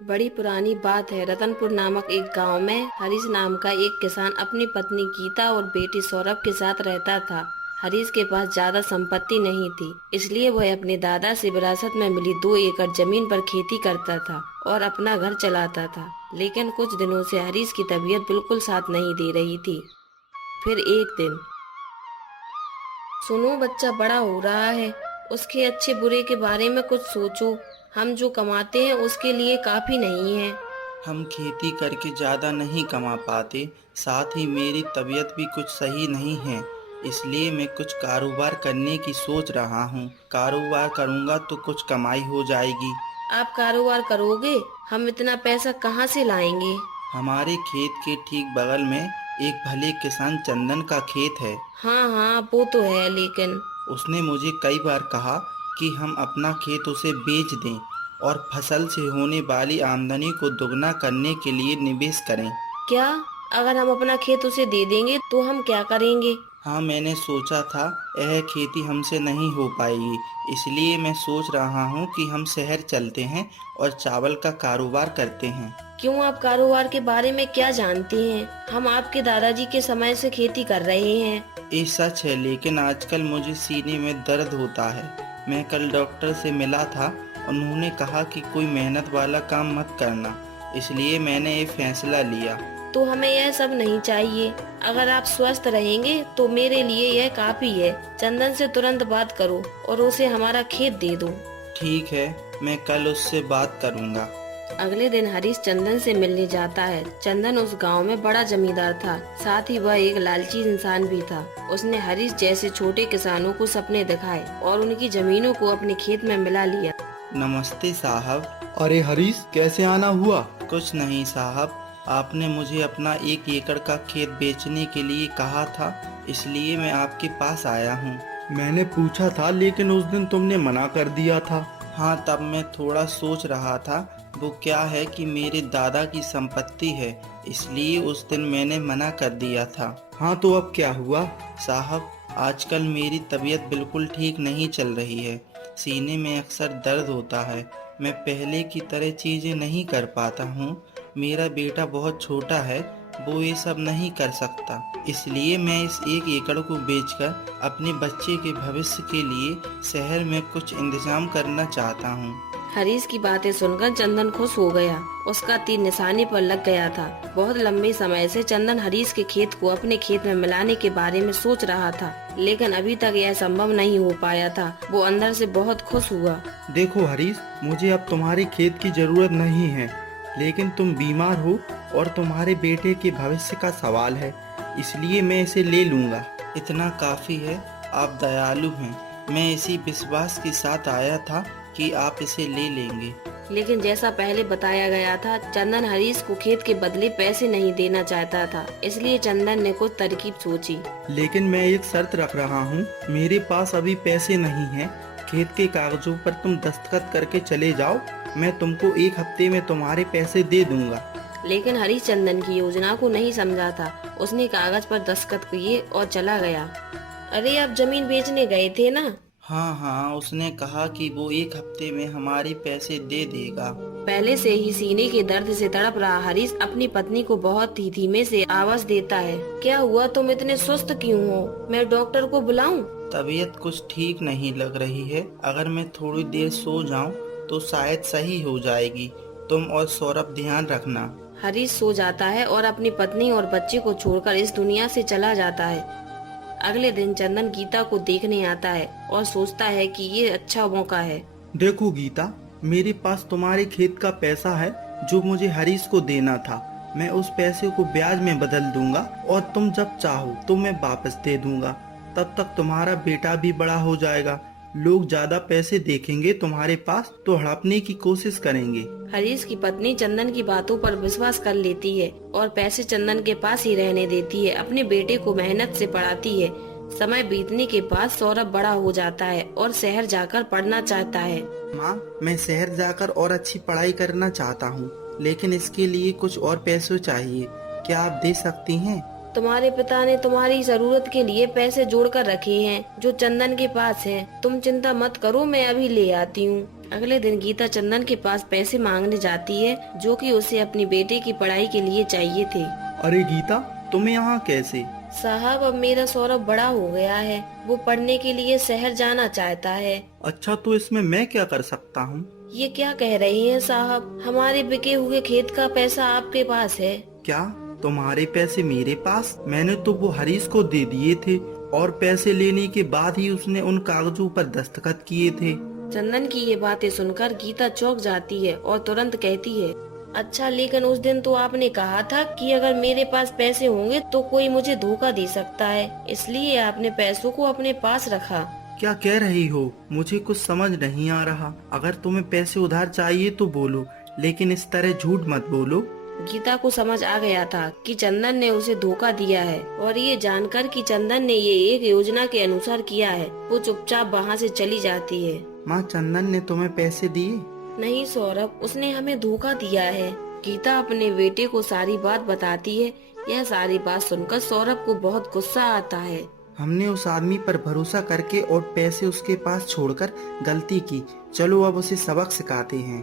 बड़ी पुरानी बात है। रतनपुर नामक एक गांव में हरीश नाम का एक किसान अपनी पत्नी गीता और बेटी सौरभ के साथ रहता था। हरीश के पास ज्यादा संपत्ति नहीं थी, इसलिए वह अपने दादा से विरासत में मिली 2 एकड़ जमीन पर खेती करता था और अपना घर चलाता था। लेकिन कुछ दिनों से हरीश की तबीयत बिल्कुल साथ नहीं दे रही थी। फिर एक दिन, सुनो बच्चा बड़ा हो रहा है, उसके अच्छे बुरे के बारे में कुछ सोचो। हम जो कमाते हैं उसके लिए काफी नहीं है। हम खेती करके ज़्यादा नहीं कमा पाते, साथ ही मेरी तबीयत भी कुछ सही नहीं है। इसलिए मैं कुछ कारोबार करने की सोच रहा हूँ। कारोबार करूँगा तो कुछ कमाई हो जाएगी। आप कारोबार करोगे? हम इतना पैसा कहाँ से लाएंगे? हमारे खेत के ठीक बगल में एक भले किसान चंदन का खेत है। हाँ हाँ, वो तो है, लेकिन उसने मुझे कई बार कहा कि हम अपना खेत उसे बेच दें और फसल से होने वाली आमदनी को दुगना करने के लिए निवेश करें। क्या? अगर हम अपना खेत उसे दे देंगे तो हम क्या करेंगे? हाँ, मैंने सोचा था यह खेती हमसे नहीं हो पाएगी, इसलिए मैं सोच रहा हूँ कि हम शहर चलते हैं और चावल का कारोबार करते हैं। क्यों, आप कारोबार के बारे में क्या जानते हैं? हम आपके दादाजी के समय से खेती कर रहे हैं। ये सच है, लेकिन आजकल मुझे सीने में दर्द होता है। मैं कल डॉक्टर से मिला था, उन्होंने कहा कि कोई मेहनत वाला काम मत करना, इसलिए मैंने ये फैसला लिया। तो हमें यह सब नहीं चाहिए। अगर आप स्वस्थ रहेंगे तो मेरे लिए यह काफी है। चंदन से तुरंत बात करो और उसे हमारा खेत दे दो। ठीक है, मैं कल उससे बात करूँगा। अगले दिन हरीश चंदन से मिलने जाता है। चंदन उस गांव में बड़ा जमींदार था, साथ ही वह एक लालची इंसान भी था। उसने हरीश जैसे छोटे किसानों को सपने दिखाए और उनकी जमीनों को अपने खेत में मिला लिया। नमस्ते साहब। अरे हरीश, कैसे आना हुआ? कुछ नहीं साहब, आपने मुझे अपना 1 एकड़ का खेत बेचने के लिए कहा था, इसलिए मैं आपके पास आया हूँ। मैंने पूछा था, लेकिन उस दिन तुमने मना कर दिया था। हाँ, तब मैं थोड़ा सोच रहा था। वो क्या है कि मेरे दादा की संपत्ति है, इसलिए उस दिन मैंने मना कर दिया था। हाँ, तो अब क्या हुआ? साहब, आजकल मेरी तबीयत बिल्कुल ठीक नहीं चल रही है। सीने में अक्सर दर्द होता है। मैं पहले की तरह चीज़ें नहीं कर पाता हूँ। मेरा बेटा बहुत छोटा है, वो ये सब नहीं कर सकता। इसलिए मैं इस 1 एकड़ को बेचकर अपने बच्चे के भविष्य के लिए शहर में कुछ इंतजाम करना चाहता हूँ। हरीश की बातें सुनकर चंदन खुश हो गया। उसका तीर निशाने पर लग गया था। बहुत लंबे समय से चंदन हरीश के खेत को अपने खेत में मिलाने के बारे में सोच रहा था, लेकिन अभी तक यह संभव नहीं हो पाया था। वो अंदर से बहुत खुश हुआ। देखो हरीश, मुझे अब तुम्हारे खेत की जरूरत नहीं है, लेकिन तुम बीमार हो और तुम्हारे बेटे के भविष्य का सवाल है, इसलिए मैं इसे ले लूंगा। इतना काफ़ी है, आप दयालु हैं। मैं इसी विश्वास के साथ आया था कि आप इसे ले लेंगे। लेकिन जैसा पहले बताया गया था, चंदन हरीश को खेत के बदले पैसे नहीं देना चाहता था। इसलिए चंदन ने कुछ तरकीब सोची। लेकिन मैं एक शर्त रख रहा हूँ, मेरे पास अभी पैसे नहीं हैं। खेत के कागजों पर तुम दस्तखत करके चले जाओ, मैं तुमको 1 हफ्ते में तुम्हारे पैसे दे दूंगा। लेकिन हरीश चंदन की योजना को नहीं समझा था। उसने कागज पर दस्तखत किए और चला गया। अरे, आप जमीन बेचने गए थे ना? हाँ हाँ, उसने कहा कि वो 1 हफ्ते में हमारे पैसे दे देगा। पहले से ही सीने के दर्द से तड़प रहा हरीश अपनी पत्नी को बहुत ही धीमे से आवाज देता है। क्या हुआ, तुम इतने सुस्त क्यों हो? मैं डॉक्टर को बुलाऊं? तबीयत कुछ ठीक नहीं लग रही है। अगर मैं थोड़ी देर सो जाऊं तो शायद सही हो जाएगी। तुम और सौरभ ध्यान रखना। हरीश सो जाता है और अपनी पत्नी और बच्चे को छोड़कर इस दुनिया से चला जाता है। अगले दिन चंदन गीता को देखने आता है और सोचता है कि ये अच्छा मौका है। देखो गीता, मेरे पास तुम्हारे खेत का पैसा है जो मुझे हरीश को देना था। मैं उस पैसे को ब्याज में बदल दूंगा और तुम जब चाहो तो मैं वापस दे दूंगा। तब तक तुम्हारा बेटा भी बड़ा हो जाएगा। लोग ज्यादा पैसे देखेंगे तुम्हारे पास तो हड़पने की कोशिश करेंगे। हरीश की पत्नी चंदन की बातों पर विश्वास कर लेती है और पैसे चंदन के पास ही रहने देती है। अपने बेटे को मेहनत से पढ़ाती है। समय बीतने के बाद सौरभ बड़ा हो जाता है और शहर जाकर पढ़ना चाहता है। माँ, मैं शहर जाकर और अच्छी पढ़ाई करना चाहता हूँ, लेकिन इसके लिए कुछ और पैसे चाहिए। क्या आप दे सकती हैं? तुम्हारे पिता ने तुम्हारी जरूरत के लिए पैसे जोड़ कर रखे हैं जो चंदन के पास हैं। तुम चिंता मत करो, मैं अभी ले आती हूँ। अगले दिन गीता चंदन के पास पैसे मांगने जाती है जो कि उसे अपनी बेटे की पढ़ाई के लिए चाहिए थे। अरे गीता, तुम यहाँ कैसे? साहब, अब मेरा सौरभ बड़ा हो गया है, वो पढ़ने के लिए शहर जाना चाहता है। अच्छा, तो इसमें मैं क्या कर सकता हूँ? ये क्या कह रहे हैं साहब, हमारे बिके हुए खेत का पैसा आपके पास है। क्या तुम्हारे पैसे मेरे पास? मैंने तो वो हरीश को दे दिए थे और पैसे लेने के बाद ही उसने उन कागजों पर दस्तखत किए थे। चंदन की ये बातें सुनकर गीता चौंक जाती है और तुरंत कहती है, अच्छा, लेकिन उस दिन तो आपने कहा था कि अगर मेरे पास पैसे होंगे तो कोई मुझे धोखा दे सकता है, इसलिए आपने पैसों को अपने पास रखा। क्या कह रही हो? मुझे कुछ समझ नहीं आ रहा। अगर तुम्हें पैसे उधार चाहिए तो बोलो, लेकिन इस तरह झूठ मत बोलो। गीता को समझ आ गया था कि चंदन ने उसे धोखा दिया है और ये जानकर कि चंदन ने ये एक योजना के अनुसार किया है, वो चुपचाप वहाँ से चली जाती है। माँ, चंदन ने तुम्हें पैसे दिए? नहीं सौरभ, उसने हमें धोखा दिया है। गीता अपने बेटे को सारी बात बताती है। यह सारी बात सुनकर सौरभ को बहुत गुस्सा आता है। हमने उस आदमी पर भरोसा करके और पैसे उसके पास छोड़कर गलती की। चलो अब उसे सबक सिखाते हैं।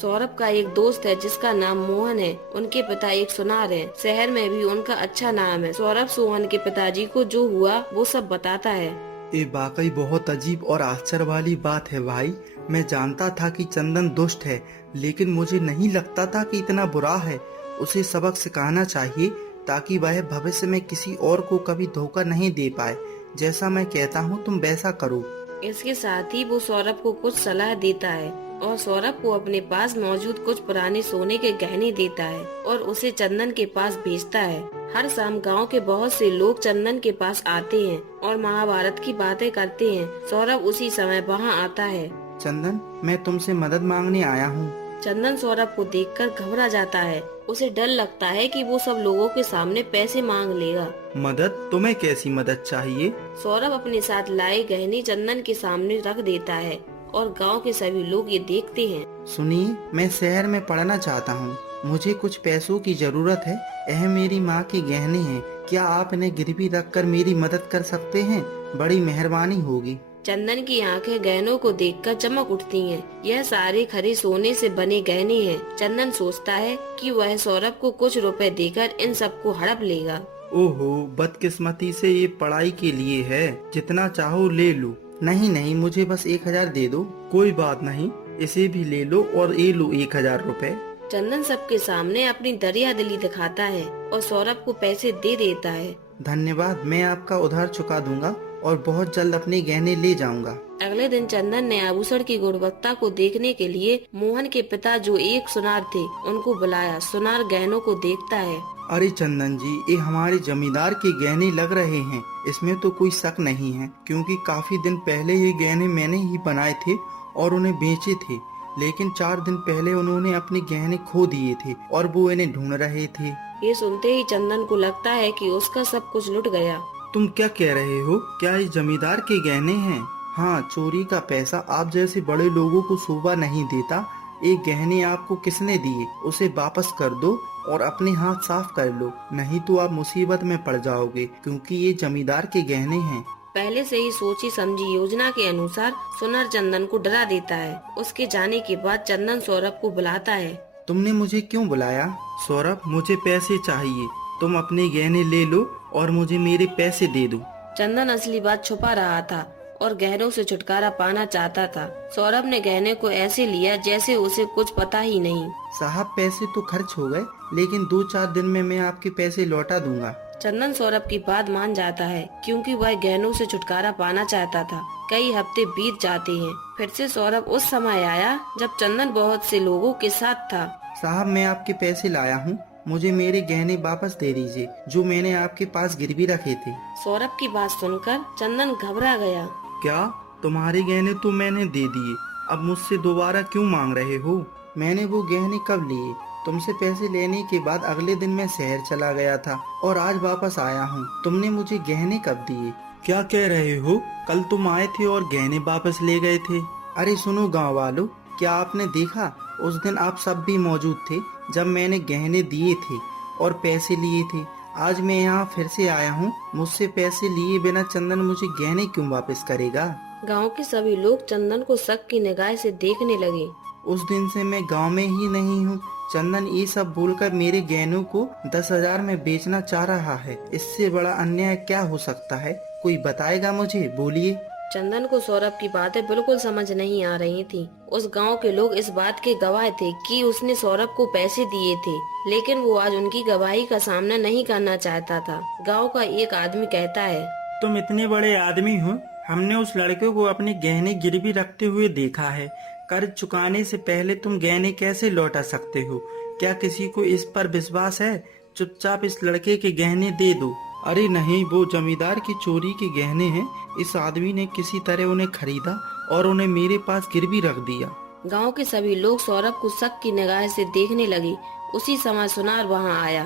सौरभ का एक दोस्त है जिसका नाम मोहन है। उनके पिता एक सुनार है। शहर में भी उनका अच्छा नाम है। सौरभ सोहन के पिताजी को जो हुआ वो सब बताता है। ये वाकई बहुत अजीब और आश्चर्य वाली बात है भाई। मैं जानता था कि चंदन दुष्ट है, लेकिन मुझे नहीं लगता था कि इतना बुरा है। उसे सबक सिखाना चाहिए ताकि वह भविष्य में किसी और को कभी धोखा नहीं दे पाए। जैसा मैं कहता हूँ तुम वैसा करो। इसके साथ ही वो सौरभ को कुछ सलाह देता है और सौरभ को अपने पास मौजूद कुछ पुराने सोने के गहने देता है और उसे चंदन के पास भेजता है। हर शाम गांव के बहुत से लोग चंदन के पास आते हैं और महाभारत की बातें करते हैं। सौरभ उसी समय वहां आता है। चंदन, मैं तुमसे मदद मांगने आया हूँ। चंदन सौरभ को देखकर घबरा जाता है। उसे डर लगता है कि वो सब लोगों के सामने पैसे मांग लेगा। मदद? तुम्हें कैसी मदद चाहिए? सौरभ अपने साथ लाए गहने चंदन के सामने रख देता है और गांव के सभी लोग ये देखते हैं। सुनिए, मैं शहर में पढ़ना चाहता हूँ। मुझे कुछ पैसों की जरूरत है। यह मेरी माँ के गहने हैं। क्या आप इन्हें गिरवी रखकर मेरी मदद कर सकते हैं? बड़ी मेहरबानी होगी। चंदन की आंखें गहनों को देखकर चमक उठती हैं। यह सारे खरे सोने से बने गहने हैं। चंदन सोचता है कि वह सौरभ को कुछ रुपए देकर इन सबको हड़प लेगा। ओहो, बदकिस्मती से ये पढ़ाई के लिए है। जितना चाहो ले लो। नहीं नहीं, मुझे बस 1000 दे दो। कोई बात नहीं, इसे भी ले लो और ये लो 1000 रुपए। चंदन सबके सामने अपनी दरिया दिली दिखाता है और सौरभ को पैसे दे देता है। धन्यवाद, मैं आपका उधार चुका दूंगा और बहुत जल्द अपने गहने ले जाऊंगा। अगले दिन चंदन ने आभूषण की गुणवत्ता को देखने के लिए मोहन के पिता जो एक सुनार थे उनको बुलाया। सुनार गहनों को देखता है। अरे चंदन जी, ये हमारे जमींदार के गहने लग रहे हैं। इसमें तो कोई शक नहीं है, क्योंकि काफी दिन पहले ये गहने मैंने ही बनाए थे और उन्हें बेचे थे। लेकिन 4 दिन पहले उन्होंने अपने गहने खो दिए थे और वो इन्हें ढूंढ रहे थे। ये सुनते ही चंदन को लगता है कि उसका सब कुछ लुट गया। तुम क्या कह रहे हो? क्या ये जमींदार के गहने हैं? हाँ, चोरी का पैसा आप जैसे बड़े लोगों को शोभा नहीं देता। ये गहने आपको किसने दिए? उसे वापस कर दो और अपने हाथ साफ कर लो, नहीं तो आप मुसीबत में पड़ जाओगे, क्योंकि ये जमींदार के गहने हैं। पहले से ही सोची समझी योजना के अनुसार सुनार चंदन को डरा देता है। उसके जाने के बाद चंदन सौरभ को बुलाता है। तुमने मुझे क्यों बुलाया? सौरभ, मुझे पैसे चाहिए। तुम अपने गहने ले लो और मुझे मेरे पैसे दे दो। चंदन असली बात छुपा रहा था और गहनों से छुटकारा पाना चाहता था। सौरभ ने गहने को ऐसे लिया जैसे उसे कुछ पता ही नहीं। साहब, पैसे तो खर्च हो गए, लेकिन 2-4 दिन में मैं आपके पैसे लौटा दूंगा। चंदन सौरभ की बात मान जाता है, क्योंकि वह गहनों से छुटकारा पाना चाहता था। कई हफ्ते बीत जाते हैं। फिर से सौरभ उस समय आया जब चंदन बहुत से लोगों के साथ था। साहब, मैं आपके पैसे लाया हूँ। मुझे मेरे गहने वापस दे दीजिए जो मैंने आपके पास गिरवी रखे थे। सौरभ की बात सुनकर चंदन घबरा गया। क्या? तुम्हारे गहने तो मैंने दे दिए, अब मुझसे दोबारा क्यों मांग रहे हो? मैंने वो गहने कब लिए? तुमसे पैसे लेने के बाद अगले दिन मैं शहर चला गया था और आज वापस आया हूँ। तुमने मुझे गहने कब दिए? क्या कह रहे हो? कल तुम आए थे और गहने वापस ले गए थे। अरे सुनो गाँव वालों, क्या आपने देखा? उस दिन आप सब भी मौजूद थे जब मैंने गहने दिए थे और पैसे लिए थे। आज मैं यहाँ फिर से आया हूँ। मुझसे पैसे लिए बिना चंदन मुझे गहने क्यों वापस करेगा? गांव के सभी लोग चंदन को शक की निगाह से देखने लगे। उस दिन से मैं गांव में ही नहीं हूँ। चंदन ये सब बोलकर मेरे गहनों को 10,000 में बेचना चाह रहा है। इससे बड़ा अन्याय क्या हो सकता है? कोई बताएगा मुझे? बोलिए। चंदन को सौरभ की बातें बिल्कुल समझ नहीं आ रही थी। उस गांव के लोग इस बात के गवाह थे कि उसने सौरभ को पैसे दिए थे, लेकिन वो आज उनकी गवाही का सामना नहीं करना चाहता था। गांव का एक आदमी कहता है, तुम इतने बड़े आदमी हो, हमने उस लड़के को अपने गहने गिरवी रखते हुए देखा है। कर्ज चुकाने से पहले तुम गहने कैसे लौटा सकते हो? क्या किसी को इस पर विश्वास है? चुपचाप इस लड़के के गहने दे दो। अरे नहीं, वो जमींदार की चोरी के गहने हैं। इस आदमी ने किसी तरह उन्हें खरीदा और उन्हें मेरे पास गिरवी रख दिया। गांव के सभी लोग सौरभ को शक की निगाह से देखने लगे। उसी समय सुनार वहां आया।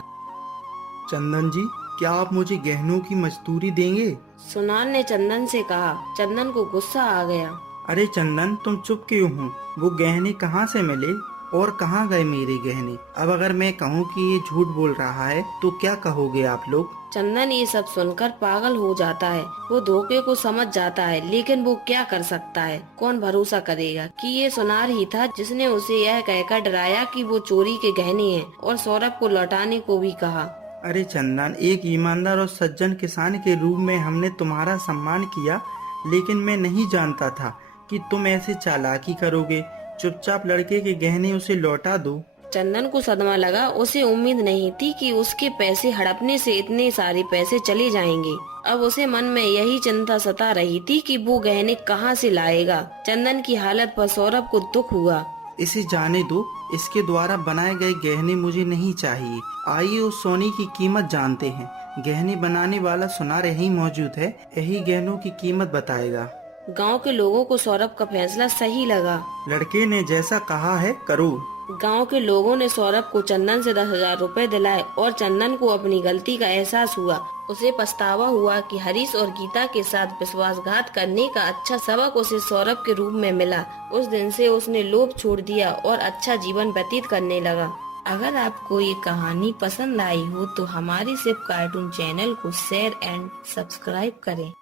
चंदन जी, क्या आप मुझे गहनों की मजदूरी देंगे? सुनार ने चंदन से कहा। चंदन को गुस्सा आ गया। अरे चंदन, तुम चुप क्यों हो? वो गहने कहाँ से मिले और कहाँ गए मेरे गहने? अब अगर मैं कहूँ कि ये झूठ बोल रहा है तो क्या कहोगे आप लोग? चंदन ये सब सुनकर पागल हो जाता है। वो धोखे को समझ जाता है, लेकिन वो क्या कर सकता है? कौन भरोसा करेगा कि ये सुनार ही था जिसने उसे यह कहकर डराया कि वो चोरी के गहने हैं और सौरभ को लौटाने को भी कहा। अरे चंदन, एक ईमानदार और सज्जन किसान के रूप में हमने तुम्हारा सम्मान किया, लेकिन मैं नहीं जानता था कि तुम ऐसे चालाकी करोगे। चुपचाप लड़के के गहने उसे लौटा दो। चंदन को सदमा लगा। उसे उम्मीद नहीं थी कि उसके पैसे हड़पने से इतने सारे पैसे चले जाएंगे। अब उसे मन में यही चिंता सता रही थी कि वो गहने कहाँ से लाएगा। चंदन की हालत पर सौरभ को दुख हुआ। इसे जाने दो, इसके द्वारा बनाए गए गहने मुझे नहीं चाहिए। आइए उस सोने की कीमत जानते हैं। गहने बनाने वाला सुनार यही मौजूद है, यही गहनों की कीमत बताएगा। गांव के लोगों को सौरभ का फैसला सही लगा। लड़के ने जैसा कहा है करो। गांव के लोगों ने सौरभ को चंदन से 10,000 रुपए दिलाए और चंदन को अपनी गलती का एहसास हुआ। उसे पछतावा हुआ कि हरीश और गीता के साथ विश्वासघात करने का अच्छा सबक उसे सौरभ के रूप में मिला। उस दिन से उसने लोभ छोड़ दिया और अच्छा जीवन व्यतीत करने लगा। अगर आपको ये कहानी पसंद आई हो तो हमारे सिर्फ कार्टून चैनल को शेयर एंड सब्सक्राइब करें।